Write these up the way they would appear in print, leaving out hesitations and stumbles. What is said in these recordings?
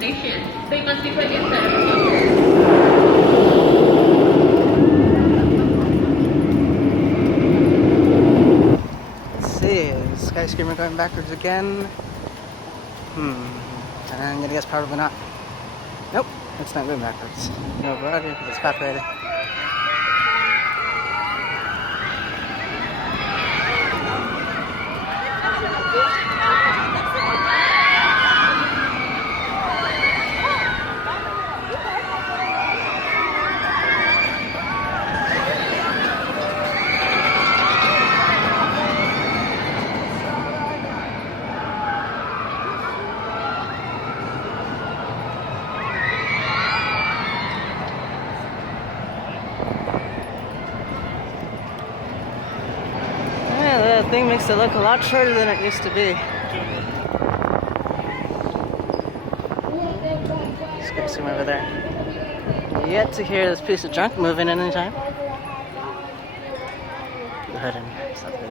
station, so you must be put inside. Skyscraper going backwards again. And I'm gonna guess probably not. Nope, it's not going backwards. No, right here, it's populated. That thing makes it look a lot shorter than it used to be. Skip some over there. Yet to hear this piece of junk moving anytime. Go ahead and stop it.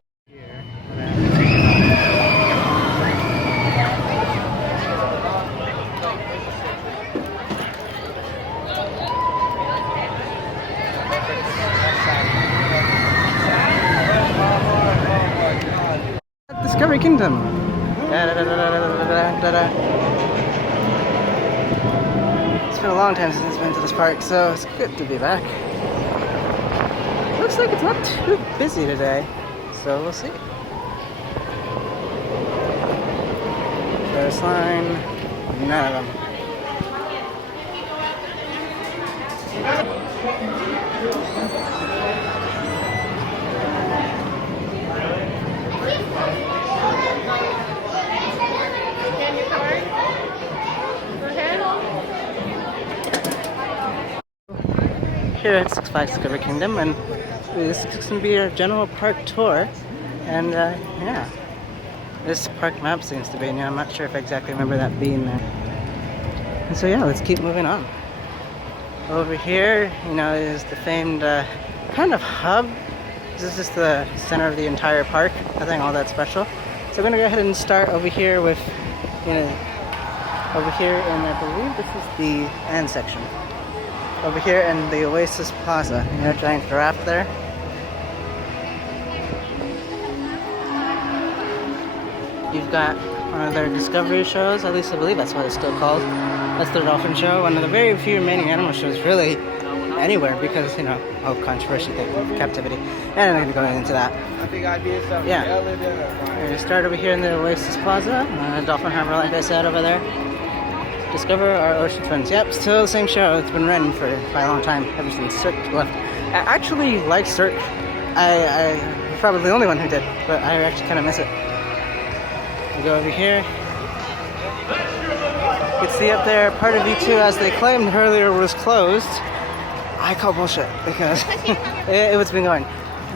Discovery Kingdom. It's been a long time since I've been to this park, so it's good to be back. Looks like it's not too busy today, so we'll see. First line, none of them. Here at Six Flags Discovery Kingdom, and this is going to be our general park tour. And yeah, this park map seems to be new. I'm not sure if I exactly remember that being there. And so yeah, let's keep moving on. Over here, you know, is the famed kind of hub. This is just the center of the entire park. Nothing all that special. So we're gonna go ahead and start over here with, you know, over here, and I believe this is the end section. Over here in the Oasis Plaza, you know, giant giraffe there. You've got one of their discovery shows, at least I believe that's what it's still called. That's the dolphin show, one of the very few remaining animal shows really anywhere because, you know, oh, controversy thing, captivity. And I'm not going to be going into that. I think I did something. Yeah. We're going to start over here in the Oasis Plaza, Dolphin Harbor, like I said, over there. Discover our ocean twins. Yep, still the same show. It's been running for quite a long time, ever since Cirque left. I actually like Cirque. I'm probably the only one who did, but I actually kind of miss it. We go over here. You can see up there, part of V2, as they claimed earlier, was closed. I call bullshit because it's been going.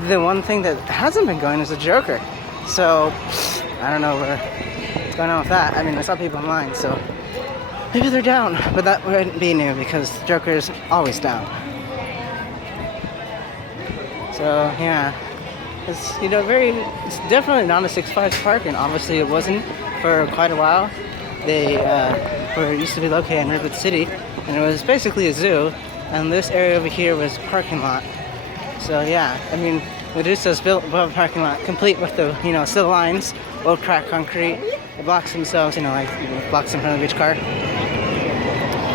The one thing that hasn't been going is the Joker. So, I don't know what's going on with that. I mean, I saw people online, so maybe they're down, but that wouldn't be new because Joker is always down. So yeah, it's, you know, it's definitely not a Six Flags park, and obviously it wasn't for quite a while. They used to be located in Redwood City, and it was basically a zoo, and this area over here was parking lot. So yeah, I mean, Medusa's built above a parking lot, complete with the, you know, civil lines, old cracked concrete. It blocks themselves, you know, like blocks in front of each car.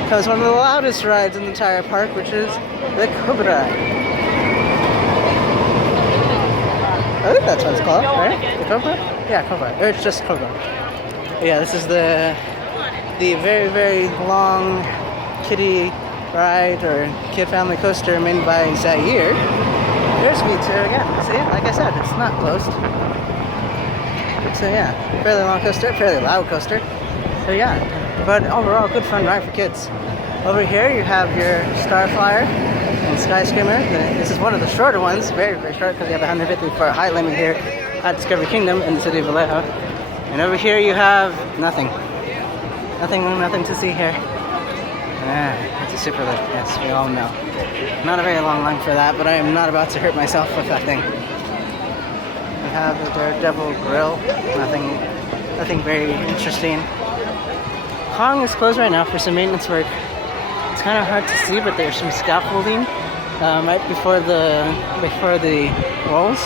Comes one of the loudest rides in the entire park, which is the Cobra. I think that's what it's called, right? The Cobra? Yeah, Cobra. Or it's just Cobra. Yeah, this is the very, very long kiddie ride or kid family coaster made by Zaire. There's V2 again. See, like I said, it's not closed. So yeah, fairly long coaster, fairly loud coaster. So yeah, but overall, good fun ride for kids. Over here you have your Starflyer and Skyscreamer. This is one of the shorter ones, very, very short, because you have a 150-foot height limit here at Discovery Kingdom in the city of Vallejo. And over here you have nothing. Nothing to see here. Yeah, it's a super lift, yes, we all know. Not a very long line for that, but I am not about to hurt myself with that thing. We have the Daredevil grill, nothing very interesting. Kong is closed right now for some maintenance work. It's kind of hard to see, but there's some scaffolding right before the rolls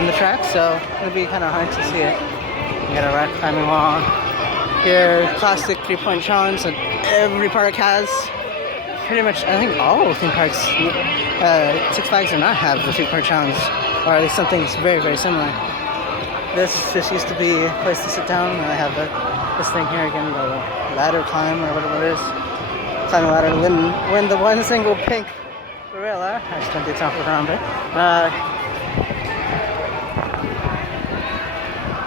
in the track, so it'll be kind of hard to see it. You got a rock climbing wall. Here, classic 3-point challenge that every park has. Pretty much, I think all theme parks, Six Flags do not have the 3-point challenge, or at least something very, very similar. This used to be a place to sit down, and I have this thing here again, the ladder climb or whatever it is. Climb a ladder to win the one single pink gorilla. I just don't do top around it.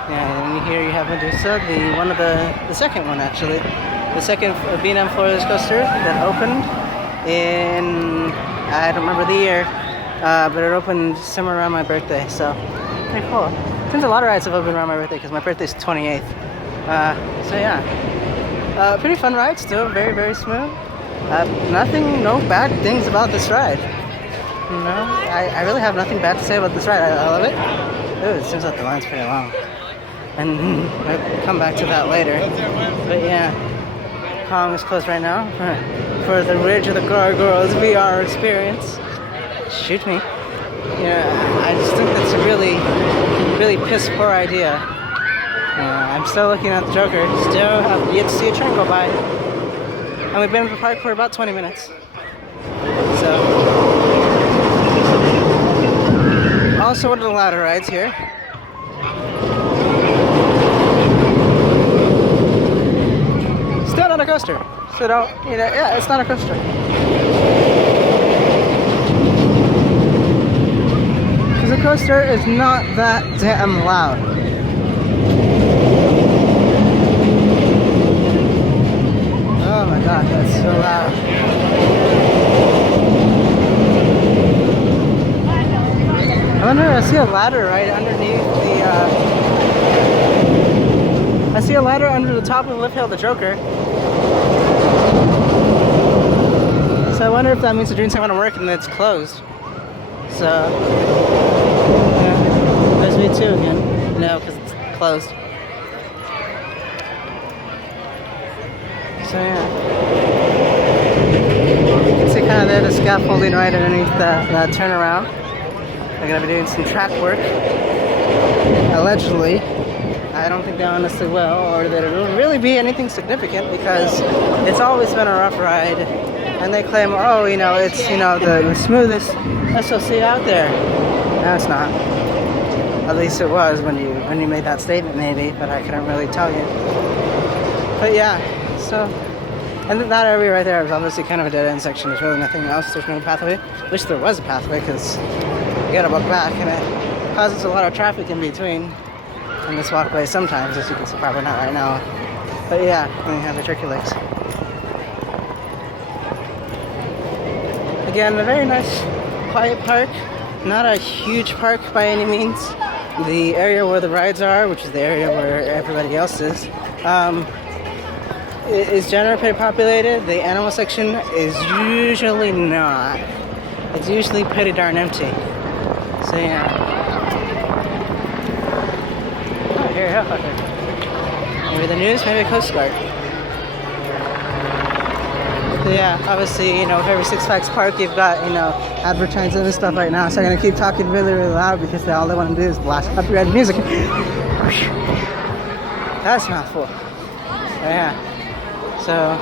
Yeah, and here you have Medusa, the second one actually. The second B&M Florida's coaster that opened in, I don't remember the year, but it opened somewhere around my birthday, so pretty cool. Since a lot of rides have opened around my birthday because my birthday's 28th. So yeah, pretty fun ride still, very, very smooth. No bad things about this ride. No, I really have nothing bad to say about this ride. I love it. Ooh, it seems like the line's pretty long. And I'll come back to that later. But yeah, Kong is closed right now for the Ridge of the Gargoyles VR experience. Shoot me. Yeah, I just think that's a really, really piss poor idea. I'm still looking at the Joker. Still have yet to see a train go by. And we've been in the park for about 20 minutes. So, also one of the ladder rides here. Still not a coaster. So don't, yeah, it's not a coaster. Because the coaster is not that damn loud. Oh my god, that's so loud. I wonder, I see a ladder right underneath I see a ladder under the top of the lift hill, the Joker. So I wonder if that means they're doing some kind of work and it's closed. So, yeah, there's V2 again. No, because it's closed. So yeah, you can see kind of there the scaffolding right underneath that turnaround. They're going to be doing some track work, allegedly. I don't think they honestly will, or that it'll really be anything significant because it's always been a rough ride. And they claim, oh, it's, the smoothest SOC out there. No, it's not. At least it was when you made that statement, maybe, but I couldn't really tell you. But yeah, so, and that area right there is obviously kind of a dead-end section. There's really nothing else. There's no pathway. Wish there was a pathway because you gotta walk back, and it causes a lot of traffic in between in this walkway sometimes, as you can see, probably not right now. But yeah, we have the Turkey Lakes. Again, a very nice, quiet park. Not a huge park by any means. The area where the rides are, which is the area where everybody else is generally pretty populated. The animal section is usually not. It's usually pretty darn empty. So yeah. Oh, here, helicopter. Maybe the news, maybe a Coast Guard. So yeah, obviously, with every Six Flags park, you've got, advertising and stuff right now. So I'm gonna keep talking really, really loud because all they want to do is blast copyrighted music. That's a mouthful. So yeah. So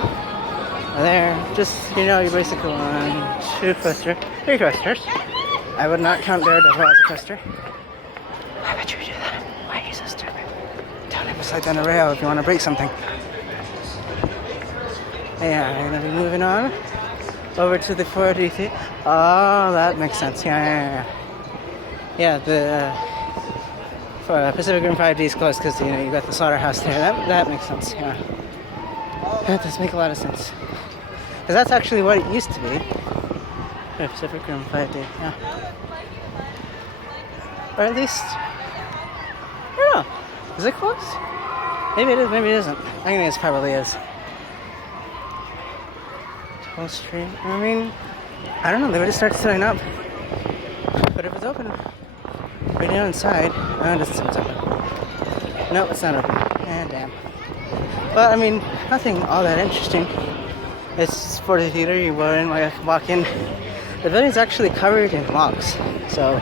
there, just you basically on 2 coasters, 3 coasters. I would not count Daredevil as a coaster. I bet you do that. Why are you so stupid? Don't ever slide down a rail if you want to break something. Yeah, I'm gonna be moving on over to the 4DT. Oh, that makes sense. Yeah. The Pacific Rim 5D is close because you got the slaughterhouse there. That makes sense. Yeah. That does make a lot of sense. Because that's actually what it used to be. Yeah, Pacific Rim 5D, yeah. Or at least, I don't know. Is it close? Maybe it is, maybe it isn't. I think it probably is. 12th Street. I mean, I don't know. They would have started setting up. But if it's open right now inside, it doesn't seem it's open. No, it's not open. Damn. But I mean, nothing all that interesting. It's for the theater. You go in, walk in. The building's actually covered in logs, so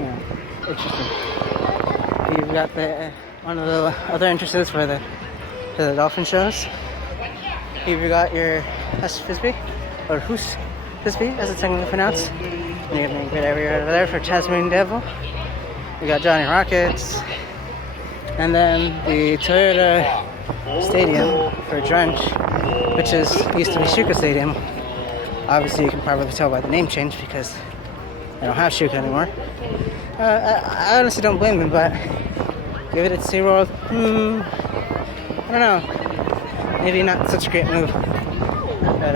yeah, interesting. You've got one of the other entrances for the dolphin shows. You've got your Hus Frisbee, or Hus Frisbee, as it's technically pronounced. And you have a good area over there for Tasmanian Devil. We got Johnny Rockets, and then the Toyota Stadium for Drench, which used to be Shuka Stadium. Obviously, you can probably tell by the name change because they don't have Shuka anymore. I honestly don't blame them, but give it a SeaWorld. I don't know. Maybe not such a great move. But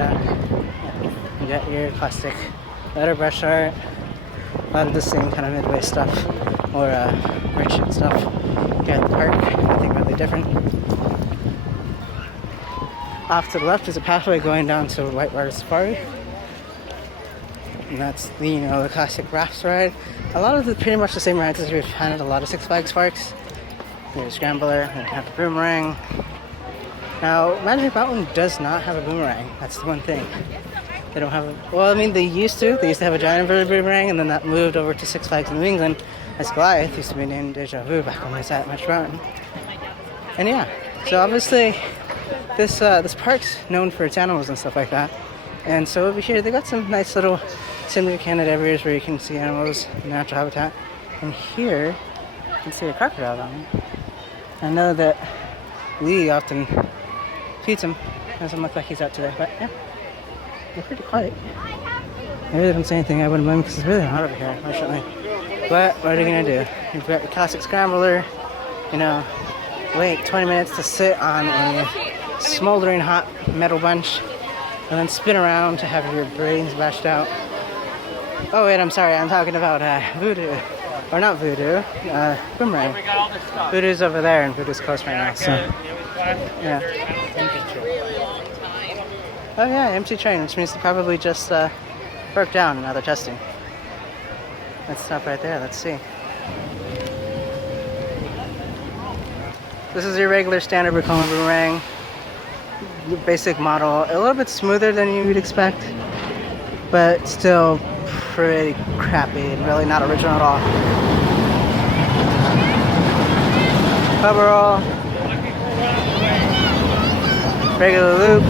you got your classic letter brush art. A lot of the same kind of Midway stuff, or merchant stuff. Here at the park, nothing really different. Off to the left is a pathway going down to Whitewater Safari. And that's the classic rafts ride. A lot of pretty much the same rides as we've had at a lot of Six Flags parks. There's Scrambler, we have the Boomerang. Now, Magic Mountain does not have a Boomerang. That's the one thing. They don't have well, I mean, they used to. They used to have a giant inverted Boomerang, and then that moved over to Six Flags in New England as Goliath. Used to be named Deja Vu back when I was at Magic Mountain. And yeah, so obviously this park's known for its animals and stuff like that. And so over here, they got some nice little semi-candid areas where you can see animals in natural habitat. And here, you can see a crocodile down there. I know that Lee often feeds him. Doesn't look like he's out today, but yeah, they're pretty quiet. I really don't say anything. I wouldn't blame because it's really hot over here, unfortunately. But what are you gonna do? You've got your classic scrambler. Wait 20 minutes to sit on a smoldering hot metal bench, and then spin around to have your brains bashed out. Oh wait, I'm sorry. I'm talking about Voodoo. Or not Voodoo, Boomerang. Voodoo's over there, and Voodoo's close right now, so yeah. Oh yeah, empty train, which means they probably just broke down and now they're testing. Let's stop right there, let's see. This is your regular standard Vekoma Boomerang. Basic model, a little bit smoother than you would expect, but still pretty crappy and really not original at all. Overall, regular loop.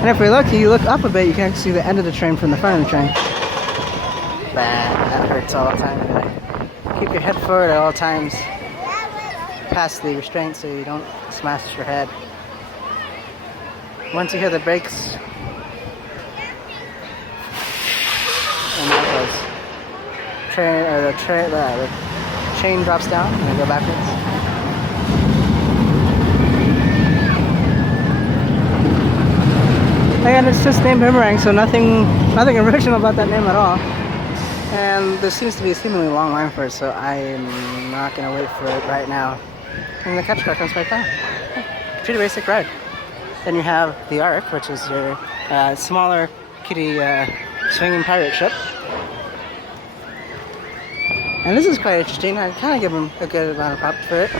And if we're lucky, you look up a bit, you can actually see the end of the train from the front of the train. That hurts all the time. Keep your head forward at all times, past the restraint so you don't smash your head. Once you hear the brakes, and that goes. The chain drops down and I go backwards. And it's just named Boomerang, so nothing original about that name at all. And there seems to be a seemingly long line for it, so I'm not gonna wait for it right now. And the catch car comes right down. Pretty basic ride. Then you have the Ark, which is your smaller kiddie swinging pirate ship. And this is quite interesting. I kind of give them a good amount of props for it.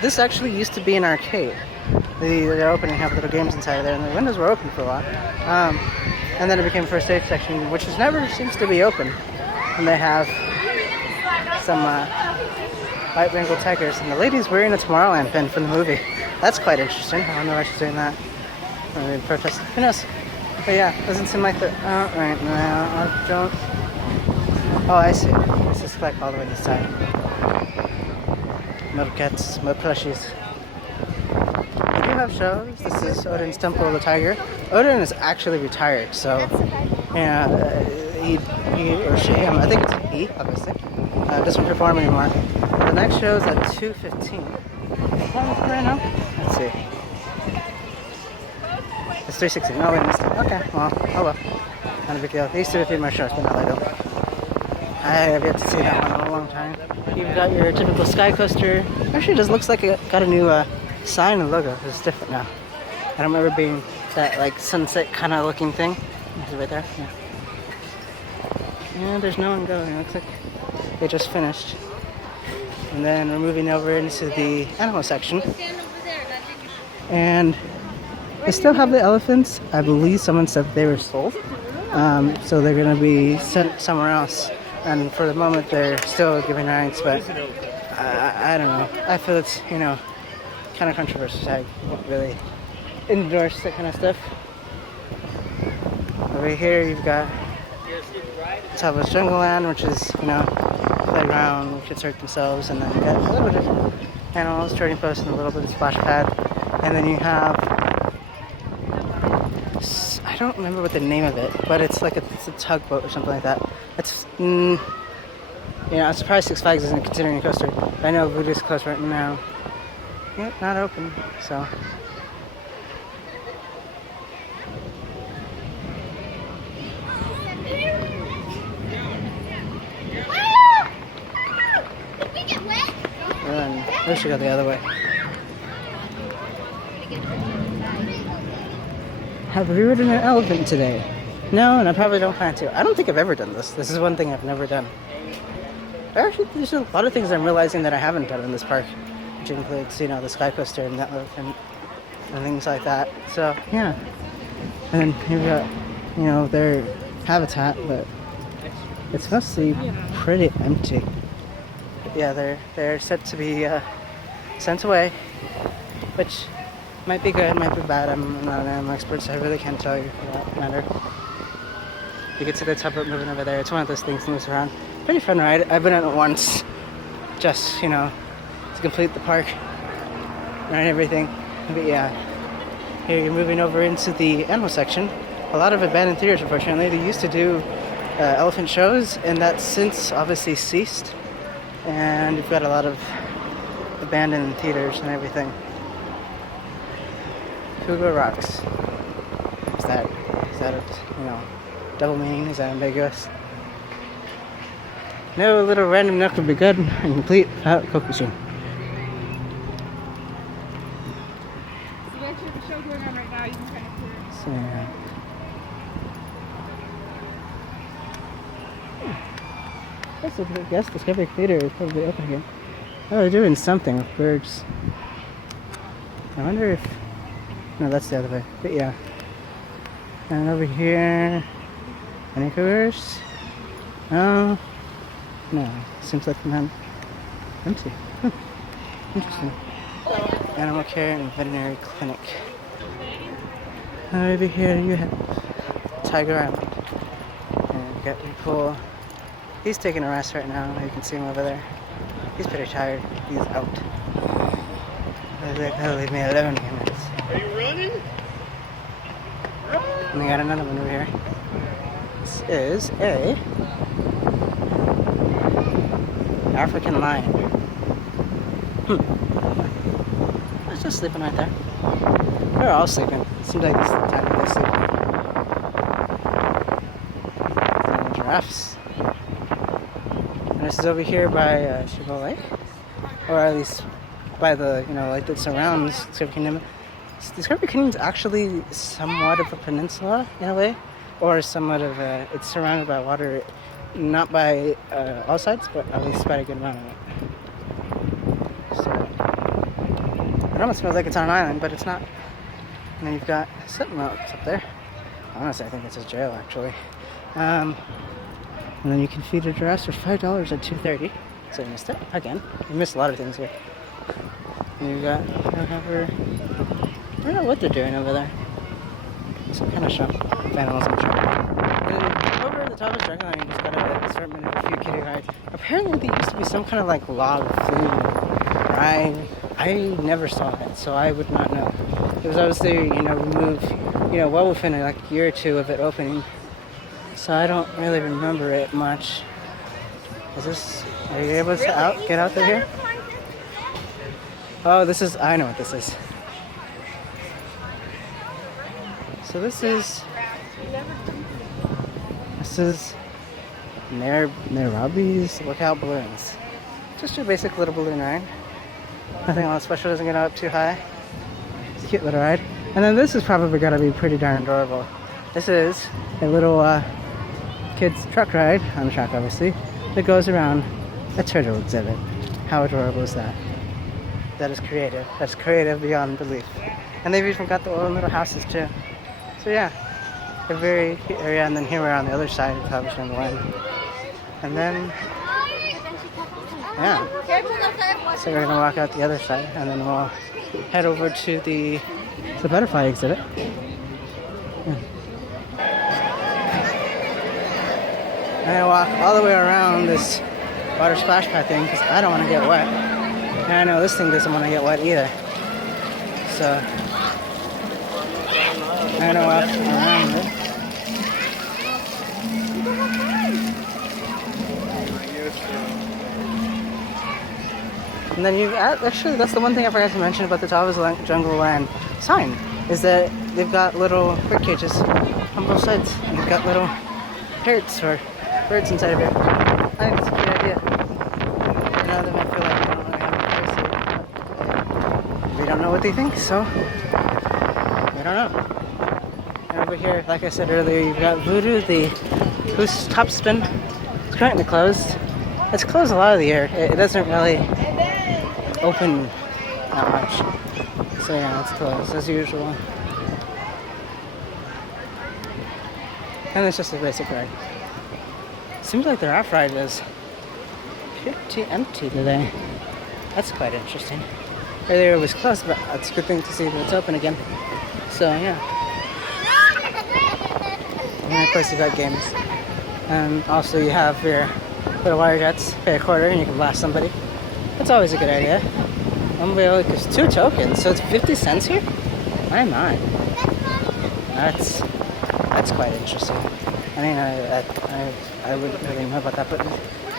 This actually used to be an arcade. They're open and have little games inside there, and the windows were open for a while. And then it became first aid section, which never seems to be open. And they have some white Bengal tigers, and the lady's wearing a Tomorrowland pin from the movie. That's quite interesting. I don't know why she's doing that. Or maybe protest. Who knows? But yeah, doesn't seem like the. Oh, right now, I don't. Oh, I see. This is like all the way this side. Milk cats, milk plushies. They do have shows. This is Odin's Temple of the Tiger. Odin is actually retired, so yeah, he or she, I think it's he, obviously, doesn't perform anymore. The next show is at 2:15. Right now? Let's see. It's 3:16. Oh, we missed it. Okay, well, oh well. Not a big deal. They used to feed my shows, but now they don't. I have yet to see that one in a long time. You've got your typical sky coaster. Actually, it just looks like it got a new sign and logo. It's different now. I don't remember being that like sunset kind of looking thing. Is it right there? Yeah. Yeah, there's no one going. It looks like they just finished. And then we're moving over into the animal section. And they still have the elephants. I believe someone said they were sold. So they're going to be sent somewhere else. And for the moment, they're still giving rides, but I don't know. I feel it's, you know, kind of controversial. I won't really endorse that kind of stuff. Over here, you've got Taba's Jungle Land, which is, you know, playground, where kids hurt themselves, and then you got a little bit of animals, trading post, and a little bit of splash pad. And then you have, I don't remember what the name of it, but it's like it's a tugboat or something like that. It's, you know, I'm surprised Six Flags isn't considering a coaster. I know Voodoo's closed right now. Yep, not open, so. Run. I should go the other way. Have we ridden an elephant today? No, and I probably don't plan to. I don't think I've ever done this. This is one thing I've never done. Actually, there's a lot of things I'm realizing that I haven't done in this park, which includes, you know, the sky coaster and that elephant and things like that. So, yeah. And you've got, you know, their habitat, but it's mostly pretty empty. But yeah, they're set to be sent away, which might be good, might be bad. I'm not an animal expert, so I really can't tell you for that matter. You can see the tugboat moving over there. It's one of those things that moves around. Pretty fun ride. I've been on it once, just, you know, to complete the park and everything. But yeah, here you're moving over into the animal section. A lot of abandoned theaters, unfortunately. They used to do elephant shows, and that's since obviously ceased. And you've got a lot of abandoned theaters and everything. Cougar Rocks. Is that a, you know, double meaning? Is that ambiguous? No little random nook would be good and complete without a Coke machine. So that's the show going on right now. You can kind of hear it. So, yeah. I guess Discovery Theater is probably open again. Oh, they're doing something with birds. I wonder if... No, that's the other way. But yeah. And over here... Any cougars? No. No. Seems like none. Empty. Interesting. Animal care and veterinary clinic. Over here you have Tiger Island. And you got pretty cool. He's taking a rest right now. You can see him over there. He's pretty tired. He's out. That'll leave me 11 minutes. Are you running? And we got another one over here. This is a African lion. It's just sleeping right there. They're all sleeping. It seems like this is the time that they sleep. And giraffes. And this is over here by Shiva Lake, or at least by the, you know, like that surrounds Discovery Kingdom. Discovery Kingdom is actually somewhat of a peninsula in a way, or somewhat of a, it's surrounded by water, not by all sides, but at least by a good amount of it. So it almost feels like it's on an island, but it's not. And then you've got something else up there. Honestly, I think it's a jail actually. And then you can feed a giraffe for $5 at 2:30. So you missed it again. You missed a lot of things here. And you've got whatever. I don't know what they're doing over there. Some kind of shop of animals, I'm sure. And then over at the top of the Jungle Line, you just got an assortment of a few kiddie rides. Apparently, there used to be some kind of like log flume ride. I never saw it, so I would not know. It was obviously, you know, removed, you know, well within like a year or two of it opening. So I don't really remember it much. Is this, are you able to get out there here? Oh, this is, I know what this is. So this is Nairobi's Lookout Balloons. Just your basic little balloon ride. Nothing all special, doesn't get up too high. It's a cute little ride. And then this is probably gonna be pretty darn adorable. This is a little kids truck ride, on the track obviously, that goes around a turtle exhibit. How adorable is that? That is creative. That's creative beyond belief. And they've even got the own little houses too. So yeah, a very cute area. And then here we're on the other side of Vallejo California. And then, yeah. So we're gonna walk out the other side, and then we'll head over to the butterfly exhibit. Yeah. And I walk all the way around this water splash pad thing because I don't want to get wet. And I know this thing doesn't want to get wet either. So I'm gonna walk around it. And then you actually, that's the one thing I forgot to mention about the Tawas Jungle Land sign, is that they've got little bird cages on both sides. And they've got little parrots or birds inside of it. I think it's a good idea. I know they might feel like they don't really have a place. We don't know what they think, so we don't know. And over here, like I said earlier, you've got Voodoo, whose top spin is currently closed. It's closed a lot of the year. It doesn't really open that much. So yeah, it's closed as usual. And it's just a basic ride. Seems like their off-ride is pretty empty today. That's quite interesting. Earlier it was closed, but it's a good thing to see that it's open again. So yeah. And of course you got games. And also you have your little wire jets, pay a quarter and you can blast somebody. That's always a good idea. There's 2 tokens, so it's 50 cents here? My. That's quite interesting. I mean, I wouldn't really know about that, but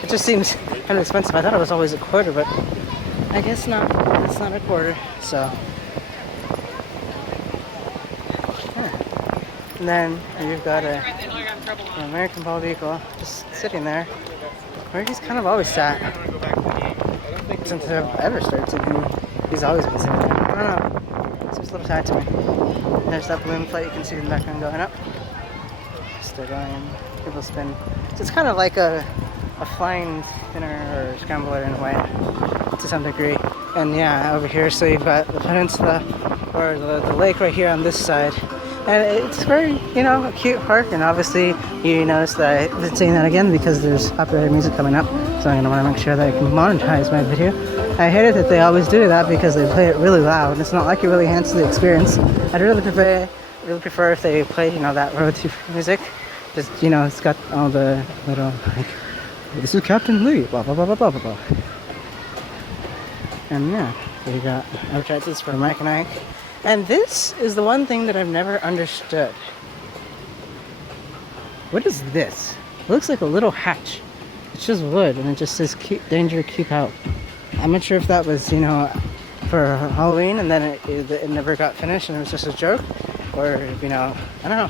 it just seems kind of expensive. I thought it was always a quarter, but I guess not. It's not a quarter, so. Yeah. And then you've got an American bald eagle just sitting there, where he's kind of always sat. Since I've ever started sitting, he's always been sitting there. I don't know. Seems a little tight to me. There's that balloon flight you can see in the background going up. Still going. People spin. So it's kind of like a flying spinner or scrambler in a way, to some degree. And yeah, over here, so you've got the peninsula, or the lake right here on this side. And it's very, a cute park, and obviously you notice that I've been saying that again because there's copyrighted music coming up, so I'm going to want to make sure that I can monetize my video. I hate it that they always do that because they play it really loud. It's not like it really enhances the experience. I'd really prefer if they played, that road to music. Just, it's got all the little, like, this is Captain Lee, blah, blah, blah, blah, blah, blah, blah. And yeah, we got advertisements for Mike and Ike. And this is the one thing that I've never understood. What is this? It looks like a little hatch. It's just wood, and it just says keep, danger, keep out. I'm not sure if that was, for Halloween, and then it never got finished, and it was just a joke, or I don't know.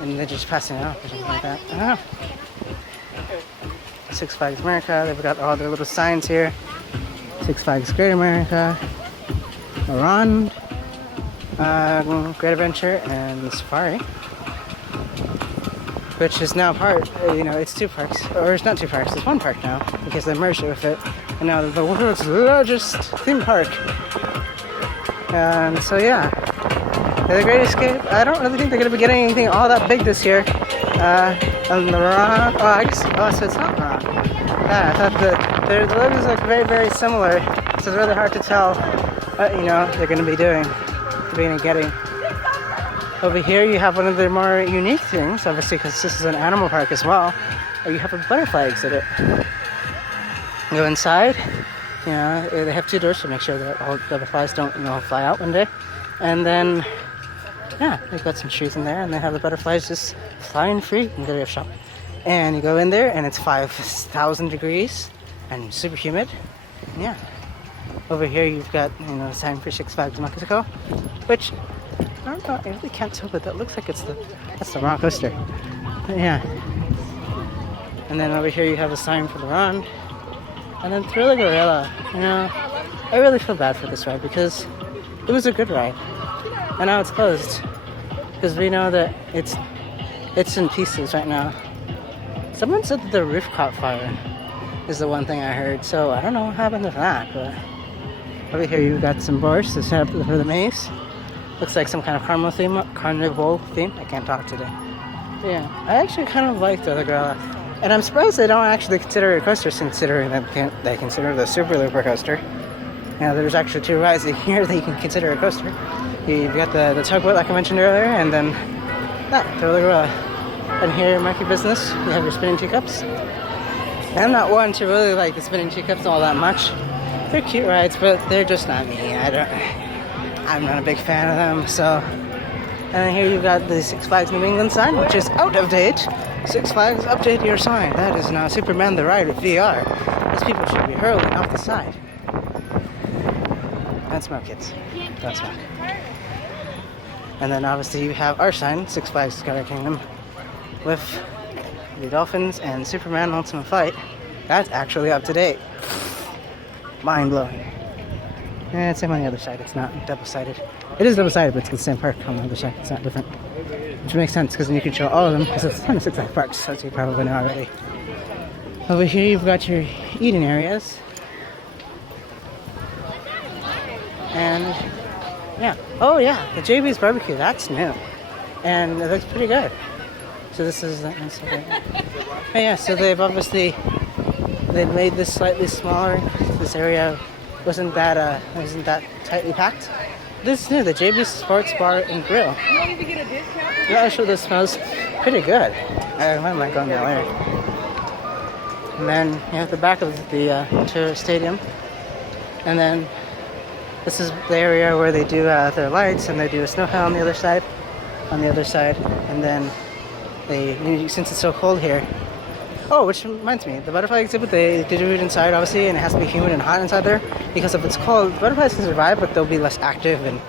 And they're just passing it off or something like that. I don't know. Six Flags America. They've got all their little signs here. Six Flags Great America. Around. Great Adventure and Safari, which is now part, it's 2 parks, or it's not 2 parks, it's 1 park now, because they merged it with it, and now the world's largest theme park. And so yeah, the Great Escape, I don't really think they're going to be getting anything all that big this year. And the Rock, so it's not Rock. Yeah, I thought the logos look very, very similar, so it's really hard to tell what, they're going to be doing. Getting over here, you have one of the more unique things, obviously, because this is an animal park as well. You have a butterfly exhibit. Go inside. They have 2 doors to make sure that all butterflies don't, fly out one day. And then, yeah, they've got some trees in there, and they have the butterflies just flying free in the gift shop. And you go in there, and it's 5,000 degrees and super humid. Yeah. Over here you've got, a sign for Six Flags Mexico, which, I don't know, I really can't tell, but that looks like that's the roller coaster. But yeah. And then over here you have a sign for the run. And then Thriller Gorilla. I really feel bad for this ride because it was a good ride. And now it's closed. Because we know that it's in pieces right now. Someone said that the roof caught fire is the one thing I heard. So I don't know what happened to that, but over here you've got some boards to set up for the maze. Looks like some kind of carnival theme. I can't talk today. Yeah, I actually kind of like the other girl. And I'm surprised they don't actually consider it a coaster, considering that they consider the Super Looper coaster. Now, there's actually 2 rides here that you can consider a coaster. You've got the tugboat, like I mentioned earlier, and then that, the other gorilla. And here, Monkey Business, you have your spinning teacups. I'm not one to really like the spinning teacups all that much. They're cute rides, but they're just not me. I'm not a big fan of them, so. And then here you've got the Six Flags New England sign, which is out of date. Six Flags, update your sign. That is now Superman the Ride with VR. These people should be hurling off the side. Don't smoke, kids. Don't smoke. And then obviously you have our sign, Six Flags Discovery Kingdom, with the dolphins and Superman Ultimate Fight. That's actually up to date. Mind blowing. And same on the other side, it's not double-sided. It is double-sided, but it's the same park on the other side, it's not different. Which makes sense, because then you can show all of them, because it's 26 parks, so you probably know already. Over here you've got your eating areas. And, yeah. Oh yeah, the JB's Barbecue, that's new. And it looks pretty good. So this is that nice. Oh yeah, so they've made this slightly smaller. This area wasn't that tightly packed. This is new, the JB Sports Bar and Grill. You don't even get a discount? Yeah, actually this smells pretty good. I might go in there later. And then you have the back of the stadium. And then this is the area where they do their lights, and they do a snow hill on the other side. And then since it's so cold here. Oh, which reminds me, the butterfly exhibit, they do it inside, obviously, and it has to be humid and hot inside there, because if it's cold, butterflies can survive, but they'll be less active, and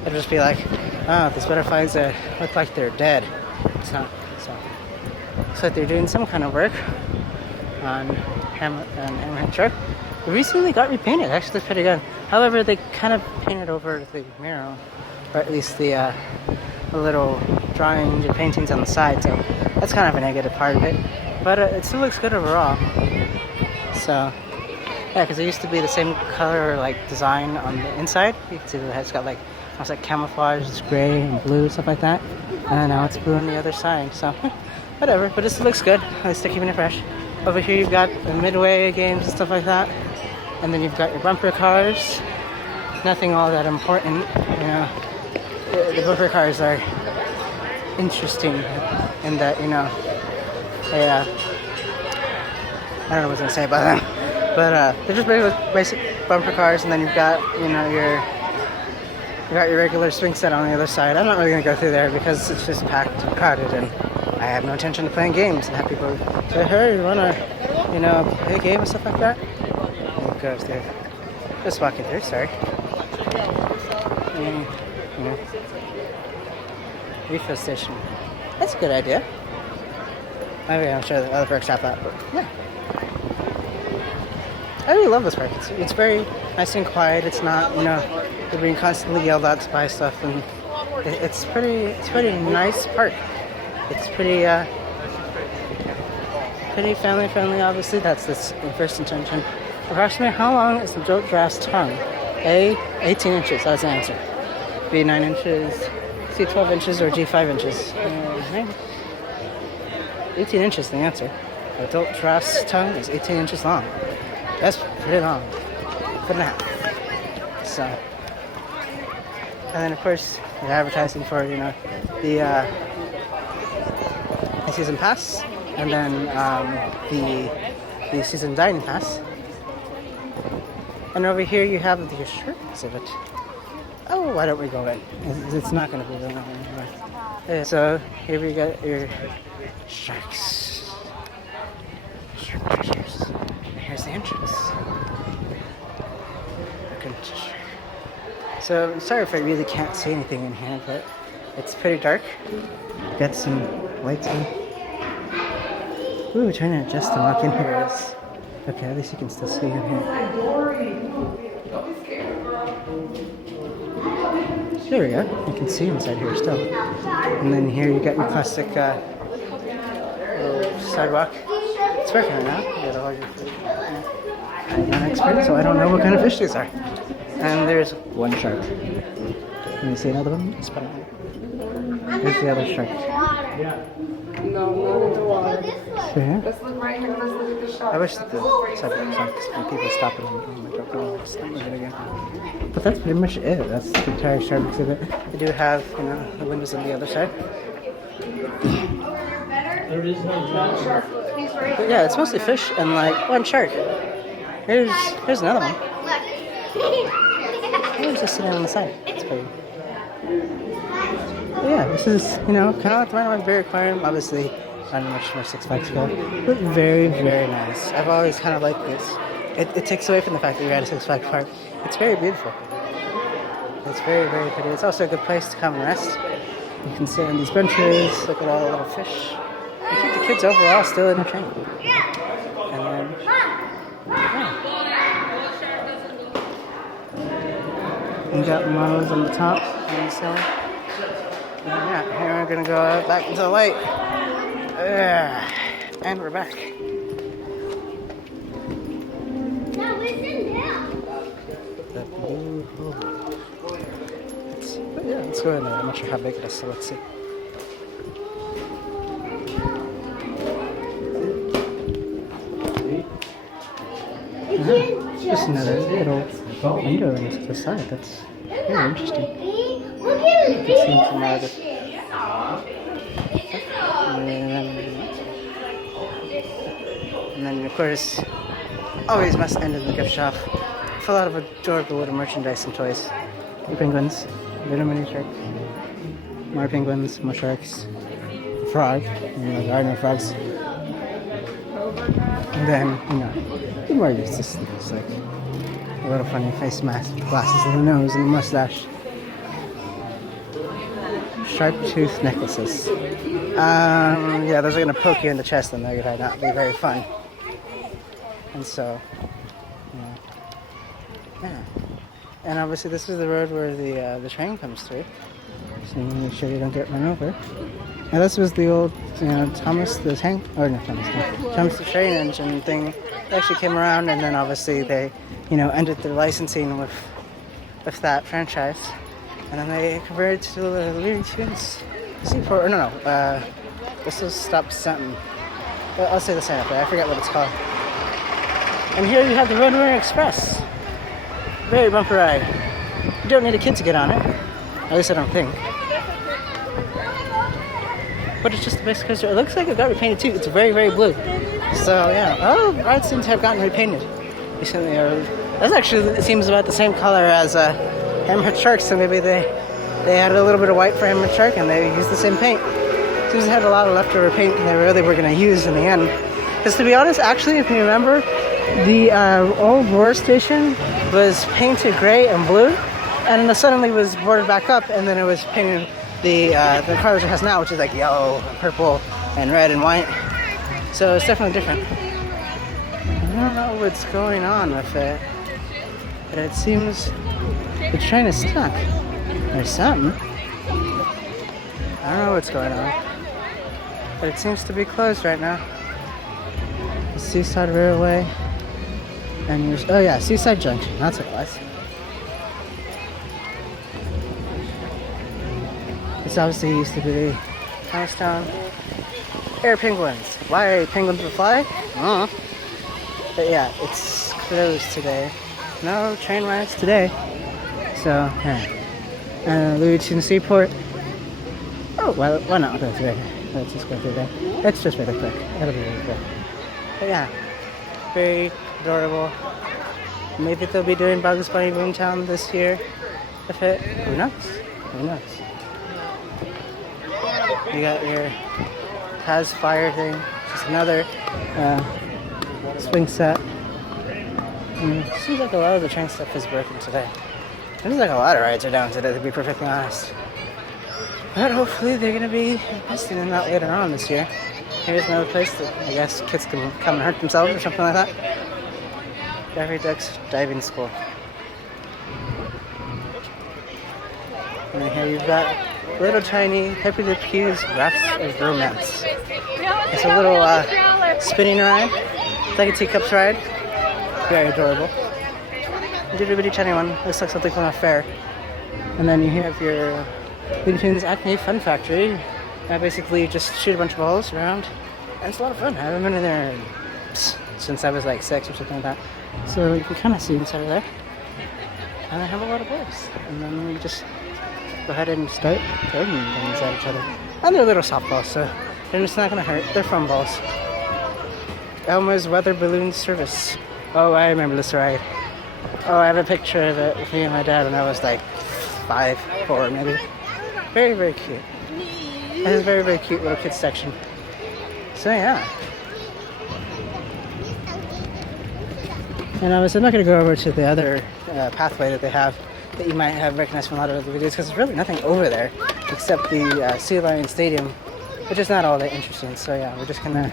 it'll just be like, oh, these butterflies look like they're dead. It's not. So looks like they're doing some kind of work on Hammerhead Truck. It recently got repainted, actually it's pretty good. However, they kind of painted over the mural, or at least the little drawings or paintings on the side, so that's kind of a negative part of it. But it still looks good overall. So, yeah, because it used to be the same color, like, design on the inside. You can see that it's got, like, almost like camouflage, it's gray and blue, stuff like that. And now it's blue on the other side, so, whatever. But it still looks good. At least they're keeping it fresh. Over here you've got the Midway games and stuff like that. And then you've got your bumper cars. Nothing all that important, you know. The bumper cars are interesting in that, you know, they, I don't know what I was going to say about them, but they're just basic bumper cars, and then you've got, you know, your regular swing set on the other side. I'm not really going to go through there because it's just packed and crowded, and I have no intention of playing games, and have people say, hey, you want to, you know, play a game and stuff like that? And go upstairs. Just walking through, sorry. And, you know, refill station. That's a good idea. Maybe I'll show the other parks have that, but yeah. I really love this park. It's very nice and quiet. It's not, you know, you're being constantly yelled at to buy stuff, and it's pretty nice park. It's pretty family friendly. Obviously, that's the first intention. Approximately how long is the goat giraffe's tongue? A, 18 inches. That's the answer. B, 9 inches. C, 12 inches, or G, 5 inches. 18 inches, the answer. Adult giraffe's tongue is 18 inches long. That's pretty long. Foot and a half. So, and then of course, they're advertising for, you know, the season pass, and then the season dining pass. And over here you have the shark exhibit. Oh, why don't we go in? It's not going to be going on anywhere. So here we got your sharks. Shark treasures. And here's the entrance. So I'm sorry if I really can't see anything in here, but it's pretty dark. Got some lights on. Ooh, trying to adjust to walk in here is okay. At least you can still see in here. There we go. You can see inside here still. And then here you got your classic sidewalk. It's working right now. You got all your food. I'm not an expert, so I don't know what kind of fish these are. And there's one shark. Can you see another one? It's better. Here's the other shark. No, not in the water. See here? Let's look right here. Let's look at the shark. I wish that the subject was on because when people stop it on my GoPro, it's not moving again. But that's pretty much it. That's the entire shark exhibit. They do have, you know, the windows on the other side. There is no shark. But yeah, it's mostly fish and like one shark. Here's another one. He's just sitting on the side. It's pretty. But yeah, this is, you know, kind of like the Redwood Bear Aquarium. Obviously, not much more Six Flags go, but very, very nice. I've always kind of liked this. It takes away from the fact that you're at a Six Flags park. It's very beautiful. It's very, very pretty. It's also a good place to come and rest. You can sit on these benches, look at all the little fish. You keep the kids overall still in the train. And then, yeah. You got models on the top and so. And yeah, here we're gonna go back into the light. And we're back. Now listen down. The blue hole. But yeah, let's go in there. I'm not sure how big it is, so let's see. Just another little window on the side. That's very interesting. Look at You can see some of the... And then, of course, always must end in the gift shop. A lot of adorable little merchandise and toys. The penguins, little mini sharks, more penguins, more sharks, frog, you know, garden of frogs. And then, you know, the more useless things like a little funny face mask with glasses and the nose and the mustache. Sharp tooth necklaces. Yeah, those are gonna poke you in the chest and they're gonna not be very fun. And so, yeah. And obviously this is the road where the train comes through. So you make sure you don't get run over. And this was the old, you know, Thomas the train engine thing. They actually came around and then obviously they, you know, ended their licensing with that franchise. And then they converted to the Looney Tunes Seaport, or no, this was Stop something. But I'll say the sign up there, I forget what it's called. And here you have the Roadrunner Express. Very bumper ride. You don't need a kid to get on it. At least I don't think. But it's just a basic coaster. It looks like it got repainted too. It's very, very blue. So yeah, all rides seem to have gotten repainted recently. That's actually, it seems about the same color as Hammerhead Shark, so maybe they added a little bit of white for Hammerhead Shark and they used the same paint. Seems they had a lot of leftover paint they really were going to use in the end. Because to be honest, actually, if you remember, the old Roar Station was painted gray and blue, and then it suddenly was boarded back up, and then it was painted the colors it has now, which is like yellow, and purple, and red and white. So it's definitely different. I don't know what's going on with it, but it seems the train is stuck. There's something. I don't know what's going on, but it seems to be closed right now. The Seaside Railway, and there's, oh yeah, Seaside Junction, that's what it was. This obviously used to be Thomastown. Air penguins. Why penguins would fly? I don't know. But yeah, it's closed today. No train rides today. So, yeah. Looney Tunes Seaport. Oh, well, why not go through there? Let's just go through there. It's just really quick. It'll be really quick. But yeah, very adorable. Maybe they'll be doing Bugs Bunny Boomtown this year. If it, who knows? Who knows? You got your Taz Fire thing, just another swing set. And it seems like a lot of the train stuff is broken today. It seems like a lot of rides are down today, to be perfectly honest. But hopefully they're going to be investing in that later on this year. Here's another place that I guess kids can come and hurt themselves or something like that. Daffy Duck's Diving School. And then here you've got little tiny Pepe Le Pew's Rafts of Romance. It's a little spinning ride. It's like a teacups ride. Very adorable. A little bitty tiny one. Looks like something from a fair. And then you have your Looney Tunes Acme Fun Factory. Basically, just shoot a bunch of balls around, and it's a lot of fun. I haven't been in there since I was like 6 or something like that. So you can kind of see inside of there. And I have a lot of balls. And then we just go ahead and start throwing things at each other. And they're little softballs, so they're just not going to hurt. They're fun balls. Elmer's Weather Balloon Service. Oh, I remember this ride. Oh, I have a picture of it with me and my dad when I was like 5, 4 maybe. Very, very cute. It has a very, very cute little kids section. So yeah. And I'm not going to go over to the other pathway that they have that you might have recognized from a lot of other videos, because there's really nothing over there except the Sea Lion Stadium, which is not all that interesting. So yeah, we're just going to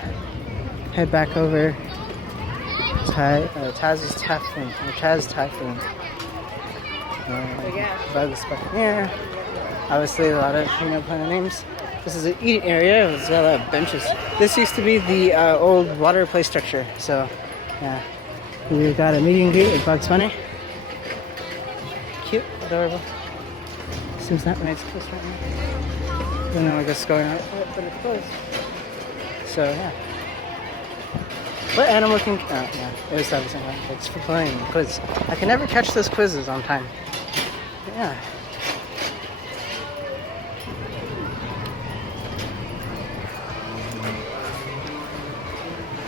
head back over Taz's Typhoon, or Taz Typhoon. Bugs Buccaneer. Obviously a lot of plenty of names. This is an eating area. It's got a lot of benches. This used to be the old water play structure. So yeah, we got a meet and greet with Bugs Bunny. Cute, adorable. Seems not when it's closed right now. I don't know what's going on, but it's closed. So yeah. What animal can... Oh, yeah. It was obviously not. It's for playing quiz. I can never catch those quizzes on time. But yeah.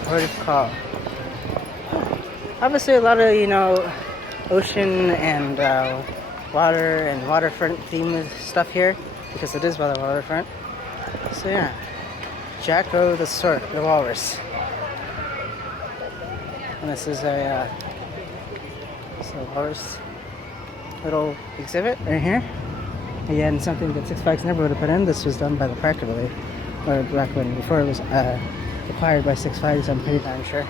What do you call? Obviously a lot of, ocean and water and waterfront themed stuff here, because it is by the waterfront. So yeah. Jacko the walrus. And this is a walrus little exhibit right here. Again, something that Six Flags never would have put in. This was done by the park, I believe. Or back when, before it was acquired by Six Flags, I'm pretty darn sure.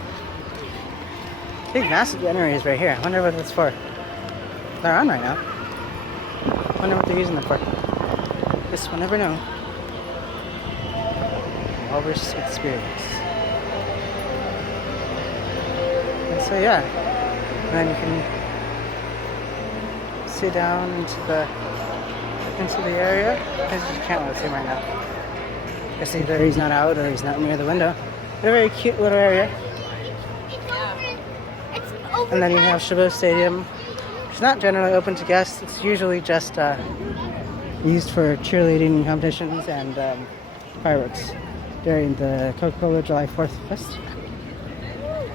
Big massive generators right here. I wonder what that's for. They're on right now. I wonder what they're using them for. Guess we'll never know. Walrus experience. And so yeah, and then you can sit down into the area, because you can't really see him right now. I guess either he's not out or he's not near the window. But a very cute little area. And then you have Chabot Stadium, which is not generally open to guests. It's usually just used for cheerleading competitions and fireworks during the Coca-Cola July 4th Fest.